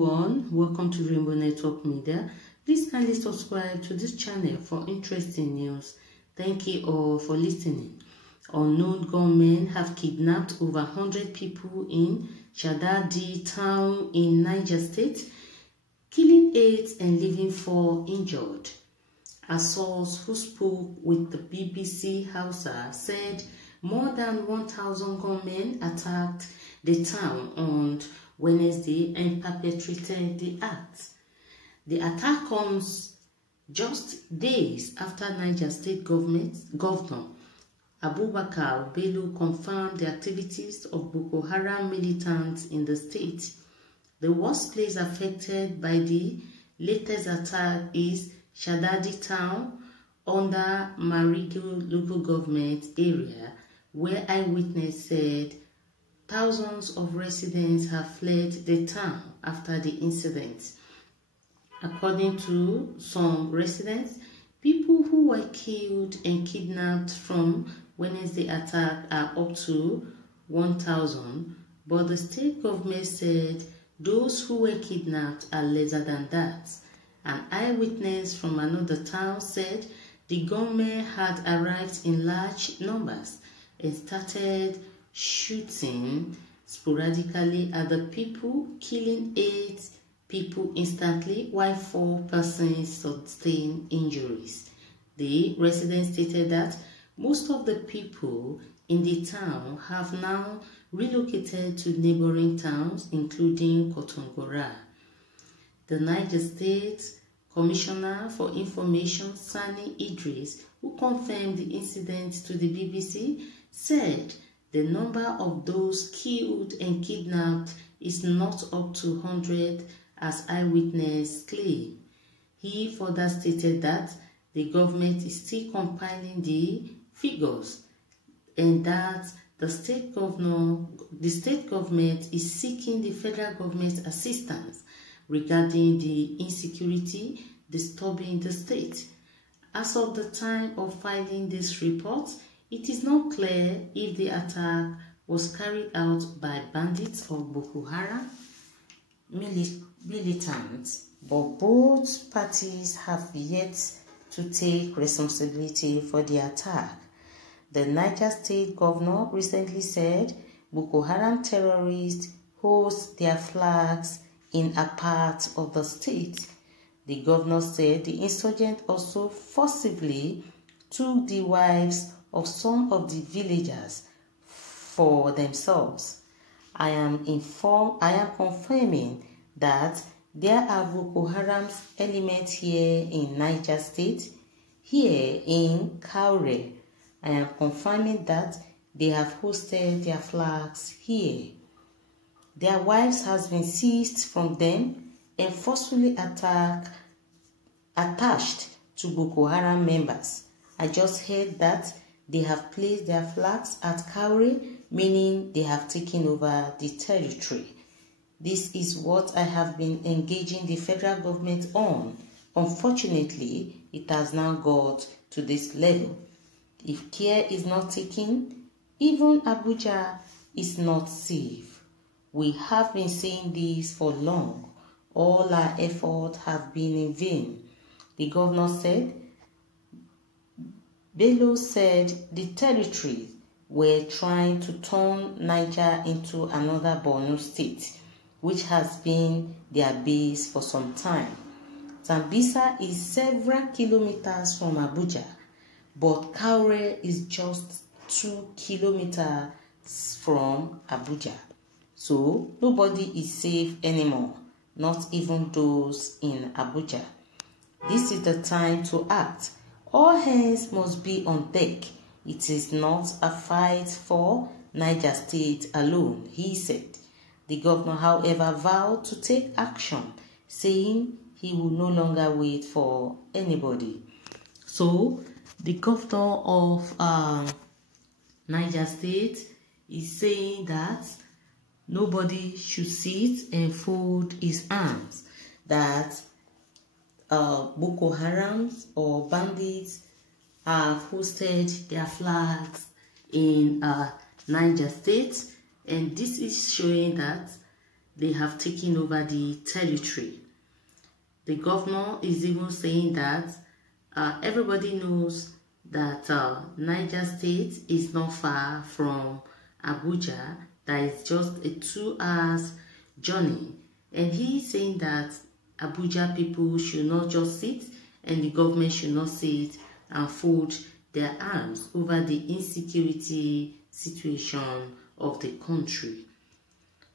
Welcome to Rainbow Network Media. Please kindly subscribe to this channel for interesting news. Thank you all for listening. Unknown gunmen have kidnapped over 100 people in Shadadi town in Niger State, killing 8 and leaving 4 injured. A source who spoke with the BBC Hausa said more than 1,000 gunmen attacked the town on Wednesday and perpetrated the act. The attack comes just days after Niger State Governor Abubakar Bello confirmed the activities of Boko Haram militants in the state. The worst place affected by the latest attack is Shadadi town under Marigo local government area, where eyewitness said thousands of residents have fled the town after the incident. According to some residents, people who were killed and kidnapped from Wednesday attack are up to 1,000, but the state government said those who were kidnapped are lesser than that. An eyewitness from another town said the gunmen had arrived in large numbers and started shooting sporadically at the people, killing 8 people instantly while 4 persons sustained injuries. The residents stated that most of the people in the town have now relocated to neighboring towns, including Kotongora. The Niger State Commissioner for Information, Sani Idris, who confirmed the incident to the BBC, said the number of those killed and kidnapped is not up to 100 as eyewitness claim. He further stated that the government is still compiling the figures and that the state government is seeking the federal government's assistance regarding the insecurity disturbing the state. As of the time of filing this report, it is not clear if the attack was carried out by bandits or Boko Haram militants, but both parties have yet to take responsibility for the attack. The Niger State governor recently said Boko Haram terrorists host their flags in a part of the state. The governor said the insurgents also forcibly took the wives of some of the villagers for themselves. I am confirming that there are Boko Haram's elements here in Niger State, here in Kaure. I am confirming that they have hosted their flags here. Their wives has been seized from them and forcefully attached to Boko Haram members. I just heard that they have placed their flags at Kaure, meaning they have taken over the territory. This is what I have been engaging the federal government on. Unfortunately, it has now got to this level. If care is not taken, even Abuja is not safe. We have been saying this for long. All our efforts have been in vain. The governor said. Bello said the territories were trying to turn Niger into another Borno state, which has been their base for some time. Sambisa is several kilometers from Abuja, but Kaure is just 2 kilometers from Abuja. So nobody is safe anymore, not even those in Abuja. This is the time to act. All hands must be on deck. It is not a fight for Niger State alone, he said. The governor, however, vowed to take action, saying he will no longer wait for anybody. So, the governor of Niger State is saying that nobody should sit and fold his arms, that Boko Haram or bandits have hosted their flags in Niger State, and this is showing that they have taken over the territory. The governor is even saying that everybody knows that Niger State is not far from Abuja, that is just a 2 hours journey. And he is saying that Abuja people should not just sit and the government should not sit and fold their arms over the insecurity situation of the country.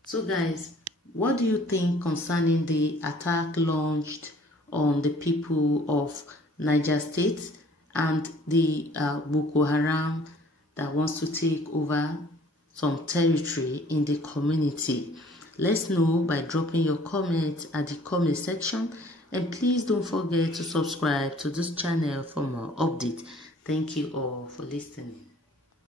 So guys, what do you think concerning the attack launched on the people of Niger State and the Boko Haram that wants to take over some territory in the community? Let's know by dropping your comment at the comment section, and please don't forget to subscribe to this channel for more updates. Thank you all for listening.